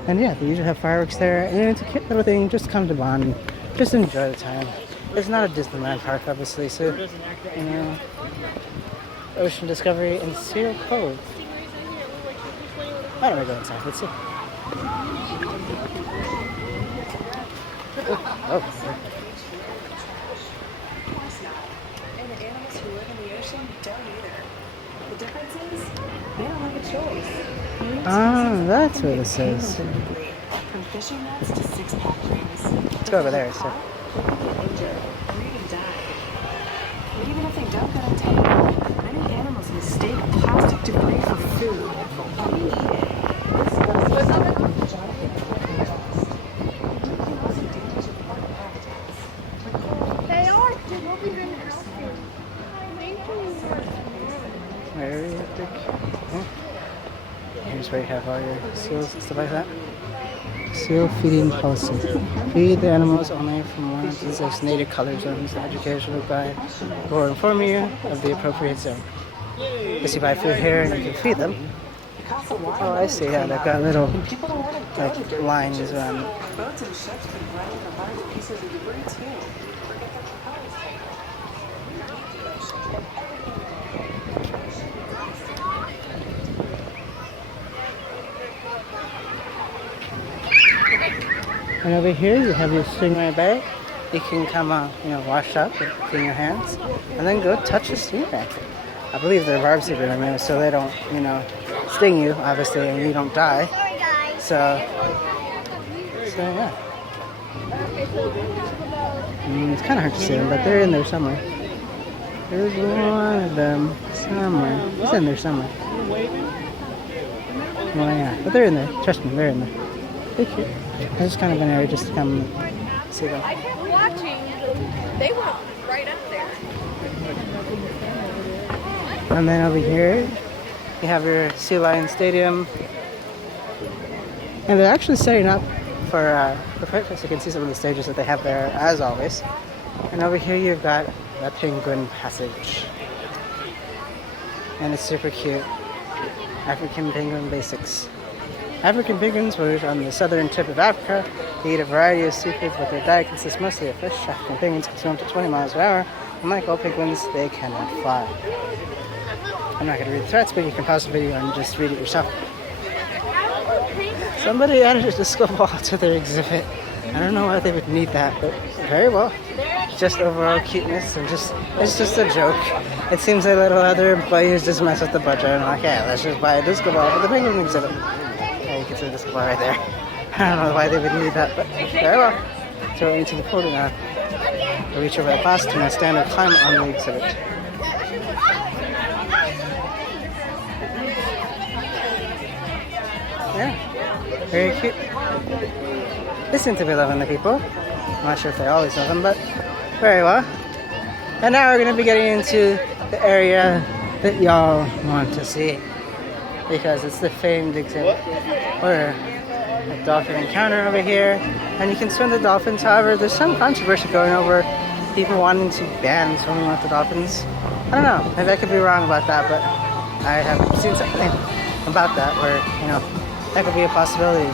And yeah, they usually have fireworks there, and it's a cute little thing. Just come to bond and just enjoy the time. It's not a Disneyland park, obviously, so Ocean Discovery and Seal Cove. I don't want to go inside. Let's see. Oh. And the animals who live in the ocean don't either. The difference is they don't have a choice. Ah, that's what this is. From fishing nets to six-pack rings. Let's go over there, so. Injured or even die. But even if they don't get untangled, many animals mistake plastic debris for food and eat it. This They are. They will be in the house. Very big. Here's where you have all your seals and stuff like that. Seal feeding policy. Feed the animals only from one of these designated color zones. The educational guide will inform you of the appropriate zone. Because you buy food here and you can feed them. Oh, I see. Yeah, they've got little lines around. Boats and ships can run over large pieces of debris too. And over here you have your stingray bag. You can come wash up and clean your hands, and then go touch the stingray. I believe they're barbed removed, so they don't, sting you, obviously, and you don't die. So yeah. It's kind of hard to see them, but they're in there somewhere. There's one of them somewhere. He's in there somewhere. Well, yeah, but they're in there. Trust me, they're in there. They're cute. It's just kind of an area just to come see them. I kept watching. They were right up there. And then over here, you have your Sea Lion Stadium. And they're actually setting up for Fright Fest. You can see some of the stages that they have there, as always. And over here, you've got the Penguin Passage. And it's super cute. African penguin basics. African penguins live on the southern tip of Africa. They eat a variety of seafoods, but their diet consists mostly of fish. African penguins can swim up to 20 miles per hour. Unlike all penguins, they cannot fly. I'm not going to read the threats, but you can pause the video and just read it yourself. Somebody added a disco ball to their exhibit. I don't know why they would need that, but very well. Just overall cuteness and it's just a joke. It seems like little other employees just mess with the budget and like, yeah, let's just buy a disco ball for the penguin exhibit. Yeah, you can see the disco ball right there. I don't know why they would need that, but very well. So we're into the photo now. We'll reach over the past and stand and climb on the exhibit. Yeah, very cute. They seem to be loving the people. I'm not sure if they always love them, but very well. And now we're going to be getting into the area that y'all want to see, because it's the famed exhibit or a dolphin encounter over here, and you can swim the dolphins. However, there's some controversy going over people wanting to ban swimming with the dolphins. I don't know, maybe I could be wrong about that, but I have seen something about that where, you know, that could be a possibility.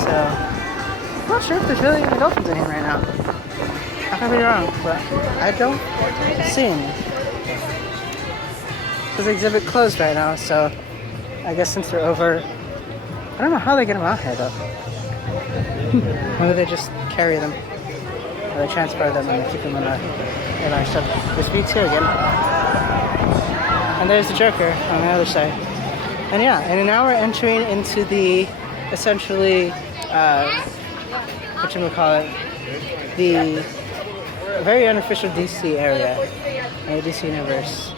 So I'm not sure if there's really any dolphins in here right now. I could be wrong, but I don't see any. Because the exhibit closed right now, so I guess since they're over, I don't know how they get them out here though. Whether they just carry them, or they transport them and they keep them in a nice shop. There's V2 again. And there's the Joker on the other side. And yeah, and now we're entering into the, essentially, whatchamacallit, the very unofficial DC area, DC Universe.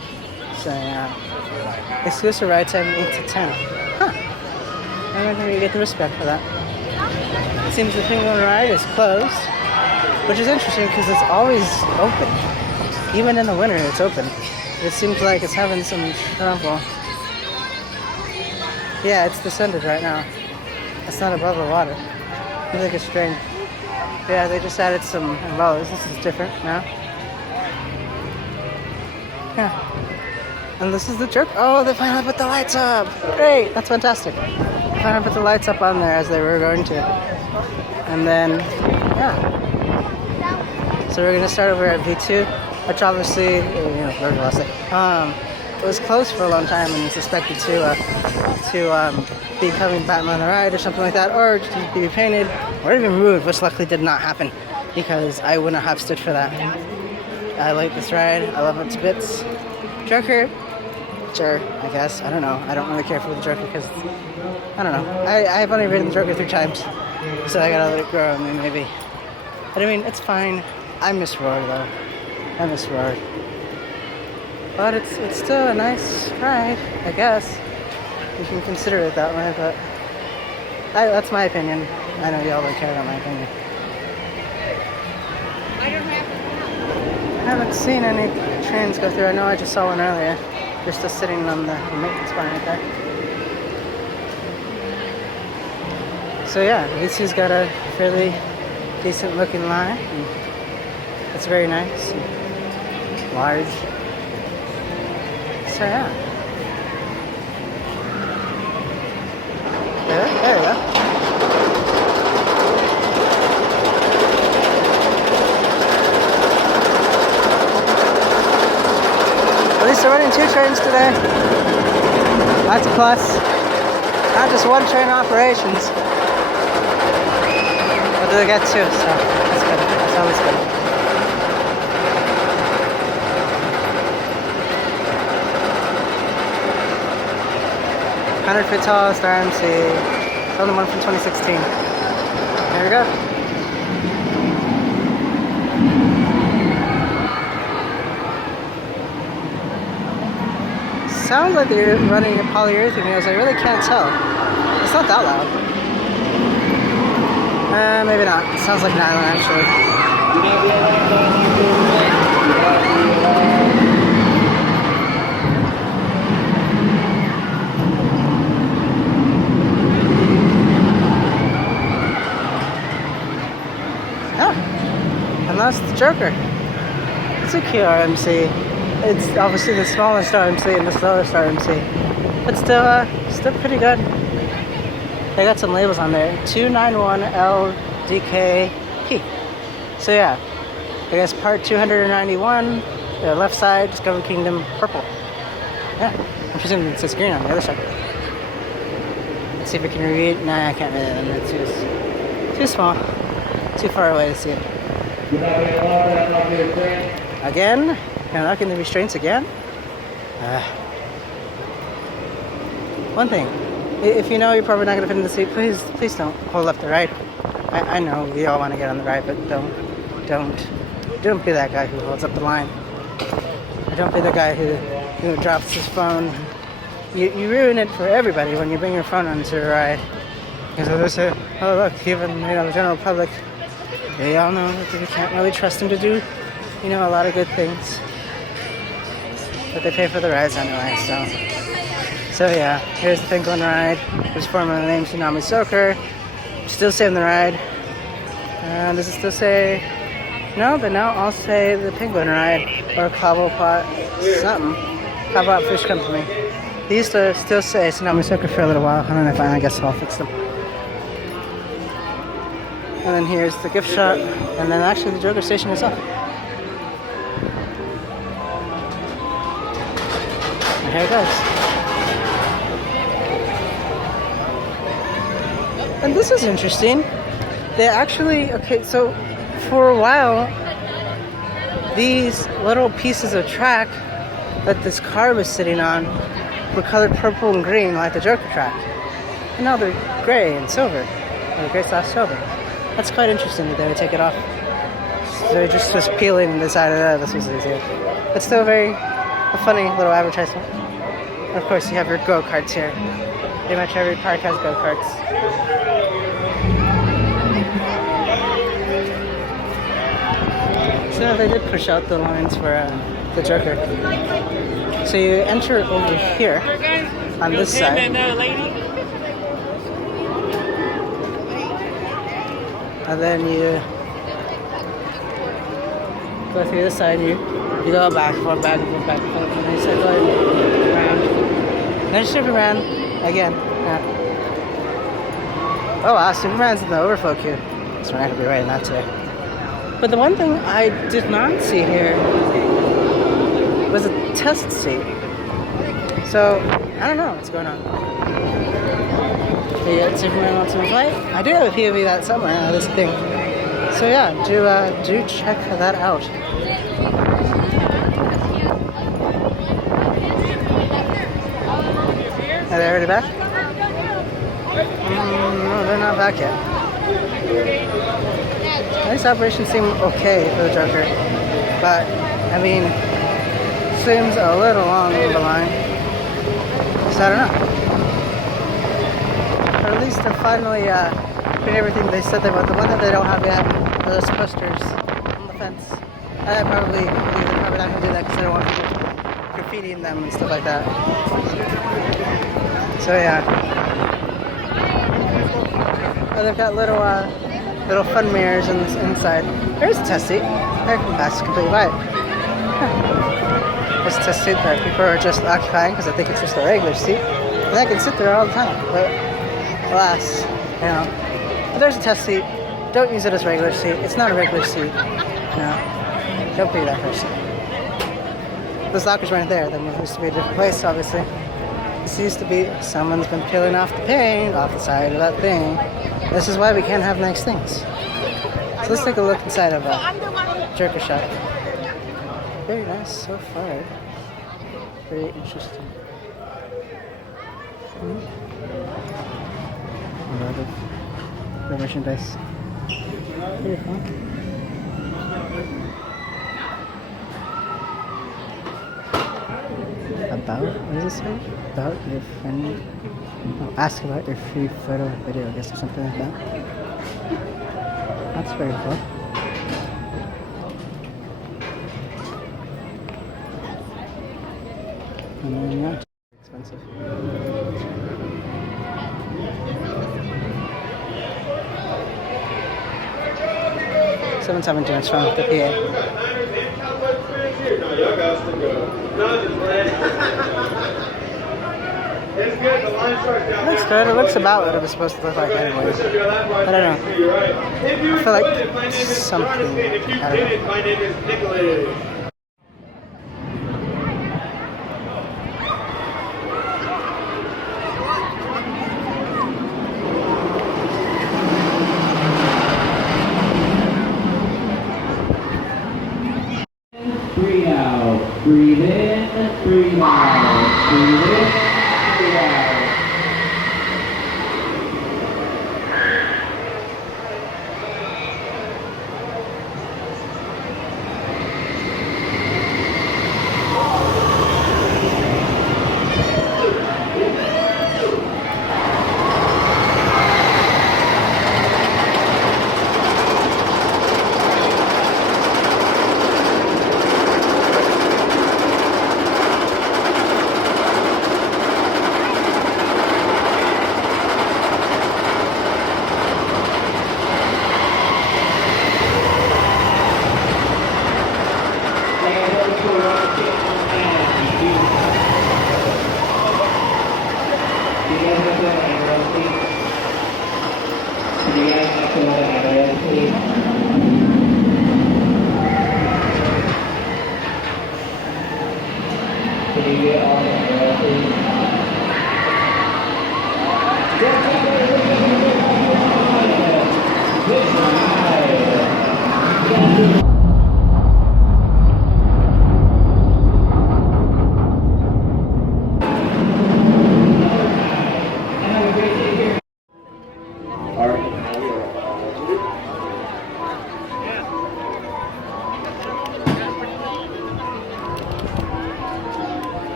So yeah, exclusive ride time 8 to 10. Huh. I'm not going to get the respect for that. It seems the penguin ride is closed, which is interesting because it's always open. Even in the winter, it's open. It seems like it's having some trouble. Yeah, it's descended right now. It's not above the water. I think it's strange. Yeah, they just added some umbrellas. This is different now. Yeah. And this is the trip. Oh, they finally put the lights up. Great, that's fantastic. They finally put the lights up on there as they were going to. And then, yeah. So we're gonna start over at V2, which obviously, it was closed for a long time and suspected to be coming back on the ride or something like that, or to be painted, or even moved, which luckily did not happen because I wouldn't have stood for that. I like this ride. I love it to bits. Joker, sure, I guess. I don't know. I don't really care for the Joker because, I don't know. I've only ridden the Joker 3 times, so I gotta let it grow on me maybe. But I mean, it's fine. I miss Roar though. I miss Roar. But it's still a nice ride, I guess. You can consider it that way, but that's my opinion. I know y'all don't care about my opinion. I haven't seen any trains go through. I know I just saw one earlier. They're still sitting on the maintenance barn right there. So yeah, VC's got a fairly decent looking line. It's very nice and large. So yeah. There we go. At least they're running 2 trains today. That's a plus. Not just 1 train operations. But they get 2, so that's good. That's always good. $100 tall Star MC. It's only one from 2016. Here we go. Sounds like they're running polyurethane wheels. I really can't tell. It's not that loud. Maybe not. It sounds like nylon actually. Joker. It's a cute RMC. It's obviously the smallest RMC and the slowest RMC, but still pretty good. They got some labels on there. 291LDKP. So yeah, I guess part 291. The left side, Discovery Kingdom, purple. Yeah, I'm presuming it says green on the other side. Let's see if we can read. Nah, I can't read it. It's too small. Too far away to see it. Again? Unlocking the restraints again? One thing. If you know you're probably not going to fit in the seat, please don't hold up the ride. I know we all want to get on the ride, but don't be that guy who holds up the line. Don't be the guy who drops his phone. You ruin it for everybody when you bring your phone onto a ride. Because oh look, even the general public, they all know that we can't really trust them to do a lot of good things. But they pay for the rides anyway, so yeah, here's the penguin ride. It's formerly named Tsunami Soaker. Still saving the ride. Does it still say? No, but now I'll say the penguin ride or Cobblepot something. Cobblepot Fish Company. They used to still say Tsunami Soaker for a little while, and then I guess I'll fix them. And then here's the gift shop, and then actually the Joker station itself. And here it goes. And this is interesting. They actually, so for a while, these little pieces of track that this car was sitting on were colored purple and green like the Joker track. And now they're gray and silver, or gray/silver. That's quite interesting that they would take it off. So they're just peeling and decided, this was easier. It's still a funny little advertisement. And of course, you have your go-karts here. Pretty much every park has go-karts. So they did push out the lines for the Joker. So you enter over here on this side. And then you go through this side, you go back and forth, and then you start going around. Then Superman again. Yeah. Oh wow, Superman's in the overflow queue. So we're not gonna be riding that today. But the one thing I did not see here was a test seat. So I don't know what's going on. You got Superman on some flight. I do have a POV that somewhere, this thing. So yeah, do check that out. Are they already back? No, they're not back yet. These operations seem okay for the Joker, but I mean, seems a little long on the line. So I don't know. Or at least to finally put everything they said they want. The one that they don't have yet are those posters on the fence. I probably believe they're probably not going to do that because they don't want people graffitiing them and stuff like that. So yeah. Oh, they've got little fun mirrors in this inside. There's a test seat. I can pass completely by it. There's a test seat that people are just occupying because I think it's just a regular seat. And I can sit there all the time. But alas, But there's a test seat. Don't use it as a regular seat. It's not a regular seat. No. Don't be that person. Those lockers weren't there. There used to be a different place, obviously. This used to be someone's been peeling off the paint off the side of that thing. This is why we can't have nice things. So let's take a look inside of a Joker shop. Very nice so far. Very interesting. A lot of the merchandise. Very fun. About, what does it say? About your friend. Oh, ask about your free photo and video, I guess, or something like that. That's very cool. And then, yeah, it's expensive. So 717 is from the PA. It looks good. It looks about what it was supposed to look like anyway. I don't know. I feel like something. I don't know. Breathe out. Breathe in. Breathe out. Breathe in. Breathe out.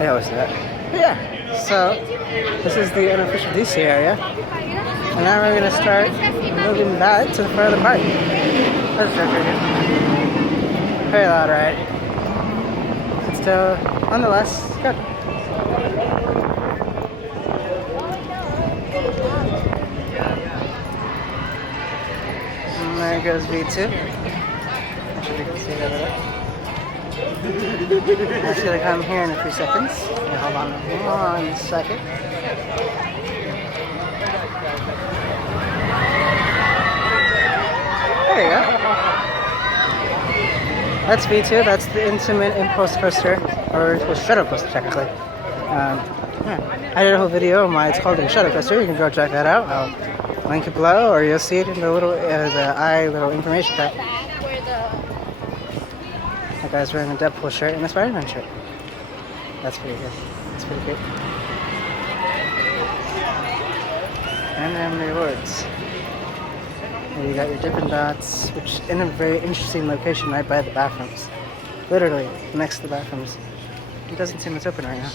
I always do that. Yeah, so this is the unofficial DC area. And now we're going to start moving back to the front of the park. Let's check right here. Very loud ride. But still, nonetheless, good. And there goes V2. I'm sure you can see that over there. That's gonna come here in a few seconds. Okay, hold on 1 second. There you go. That's V2. That's the Intimate Impulse Coaster, or the Shuttle Coaster, technically. Yeah. I did a whole video on why it's called a Shuttle Coaster. You can go check that out. I'll link it below, or you'll see it in the little little information tab. That guy's wearing a Deadpool shirt and a Spider-Man shirt. That's pretty good. That's pretty good. And then rewards. And you got your Dippin' Dots, which in a very interesting location right by the bathrooms. Literally next to the bathrooms. It doesn't seem it's open right now.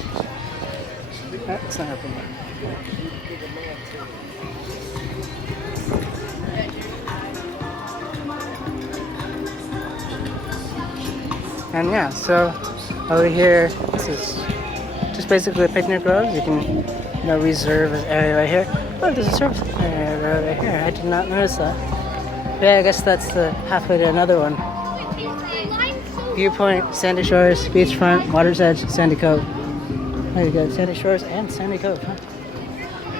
Oh, it's not open yet. And yeah, so over here, this is just basically a picnic grove. You can, reserve this area right here. Oh, there's a service area right here. I did not notice that. Yeah, I guess that's the halfway to another one. Viewpoint, Sandy Shores, Beachfront, Water's Edge, Sandy Cove. There you go, Sandy Shores and Sandy Cove, huh?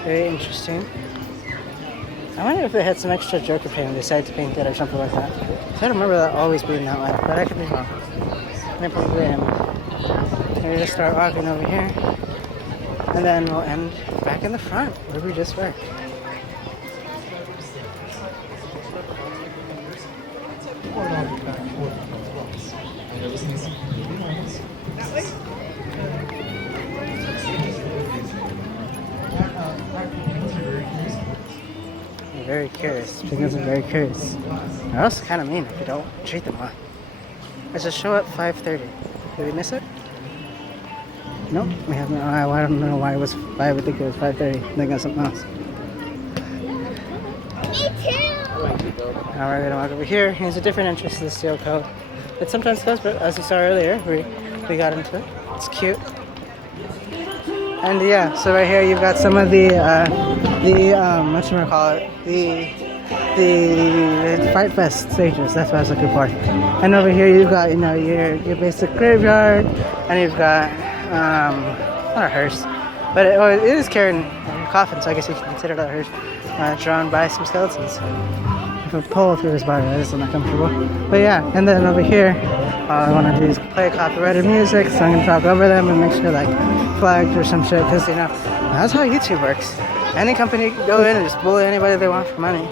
Very interesting. I wonder if they had some extra Joker paint and decided to paint it or something like that. I don't remember that always being that way, but I could be wrong. I probably am. We're gonna start walking over here, and then we'll end back in the front where we just were. I'm very curious. Because I'm very curious. They're also kind of mean if you don't treat them well. There's a show at 5:30. Did we miss it? Nope, we haven't. I don't know why it was. Why I would think it was 5:30. I think it's something else. Me too. Now we're gonna walk over here. Here's a different entrance to the steel cove. It sometimes goes, but as you saw earlier, we got into it. It's cute. And yeah, so right here you've got some of the whatchamacallit, the Fright Fest stages. That's what I was looking for. And over here you've got, you know, your basic graveyard, and you've got not a hearse, but it is carrying a coffin, so I guess you can consider that a hearse, drawn by some skeletons. If I pull through this bar, that is not comfortable. But yeah, and then over here, all I want to do is play copyrighted music, so I'm going to talk over them and make sure like flagged or some shit, because you know, that's how YouTube works. Any company can go in and just bully anybody they want for money.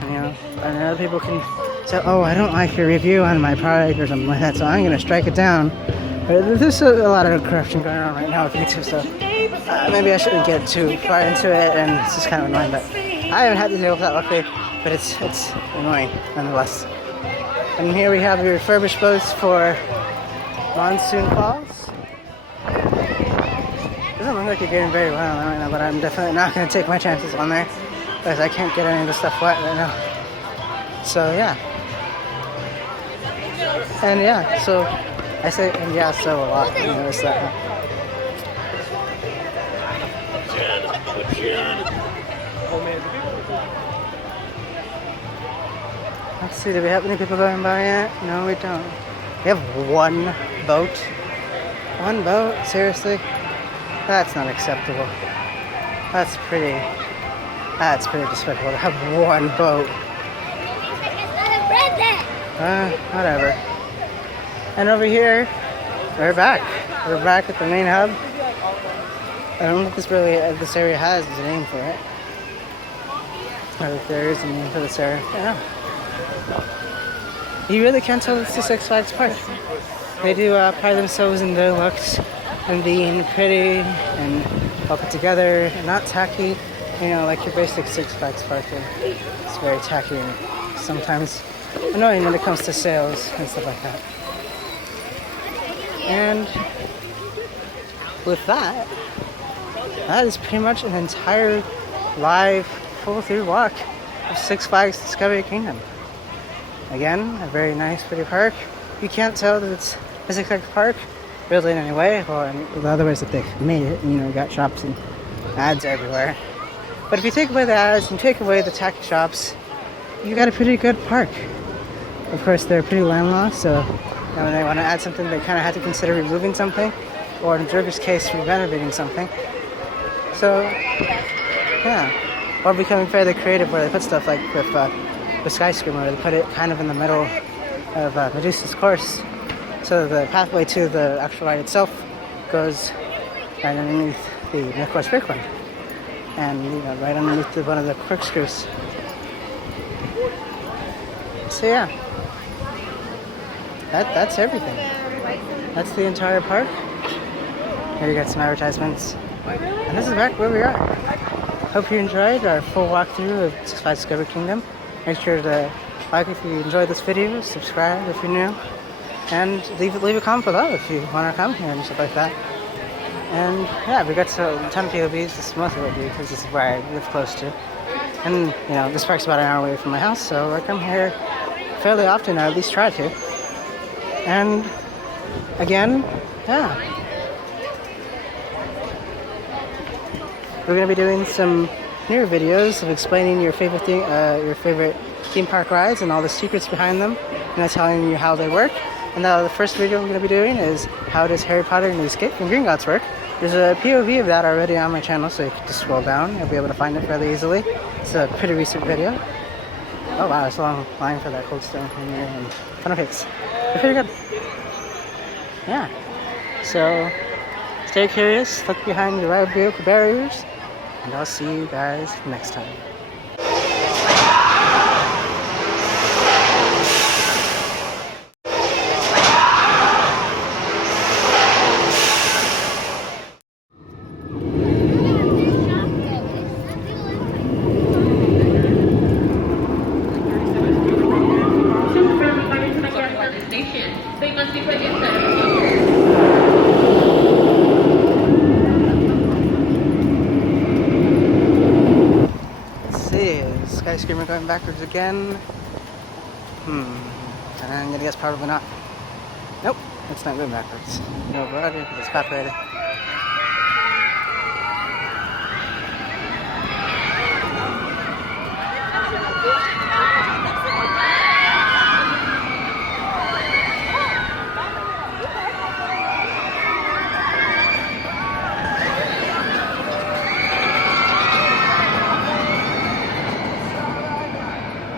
And, you know, and other people can say, oh, I don't like your review on my product or something like that, so I'm going to strike it down. But there's a lot of corruption going on right now with YouTube, so maybe I shouldn't get too far into it, and it's just kind of annoying, but I haven't had to deal with that luckily, but it's annoying nonetheless. And here we have your refurbished boats for Monsoon Falls. Doesn't look like you're getting very well right now, but I'm definitely not going to take my chances on there, because I can't get any of the stuff wet right now. So yeah. And yeah, so I say and yeah so a lot, you know, it's that. Let's see, do we have any people going by yet? No, we don't. We have one boat. One boat? Seriously? That's not acceptable. That's pretty despicable to have one boat. Whatever. And over here, we're back. We're back at the main hub. I don't know if this area has a name for it. Or if there is a name for this area. I don't know. You really can't tell it's the Six Flags Park. They do pride themselves in their looks and being pretty and all put together and not tacky. You know, like your basic Six Flags Park. It's very tacky and sometimes annoying when it comes to sales and stuff like that. And with that, that is pretty much an entire live full-through walk of Six Flags Discovery Kingdom. Again, a very nice, pretty park. You can't tell that it's a Six Flags park really in any way, or in the other ways that they've made it. You know, you got shops and ads everywhere. But if you take away the ads and take away the tacky shops, you got a pretty good park. Of course, they're pretty landlocked, so when they want to add something, they kind of had to consider removing something, or in Jerger's case, renovating something. So, yeah. Or becoming fairly creative where they put stuff like with Skyscreamer, where they put it kind of in the middle of Medusa's course. So the pathway to the actual ride itself goes right underneath the Midway Brick one. And, you know, right underneath one of the corkscrews. So yeah. That's everything. That's the entire park. Here you got some advertisements. And this is back where we are. Hope you enjoyed our full walkthrough of Six Flags Discovery Kingdom. Make sure to like if you enjoyed this video, subscribe if you're new, and leave a comment below if you want to come here and stuff like that. And yeah, we got a ton of POVs. This is mostly what I do because this is where I live close to. And you know, this park's about an hour away from my house, so I come here fairly often, or at least try to. And again, yeah, we're gonna be doing some newer videos of explaining your favorite theme park rides and all the secrets behind them, and telling you how they work. And the first video we're gonna be doing is how does Harry Potter and the Escape from Gringotts work. There's a POV of that already on my channel, so you can just scroll down. You'll be able to find it fairly easily. It's a pretty recent video. Oh wow, there's a long line for that Cold Stone Creamery and funnel cakes. They're pretty good. Yeah. So stay curious, look behind the ride vehicle barriers, and I'll see you guys next time. is skyscraper going backwards again. I'm gonna guess probably not. Nope, it's not going backwards. No, but it's copyrighted.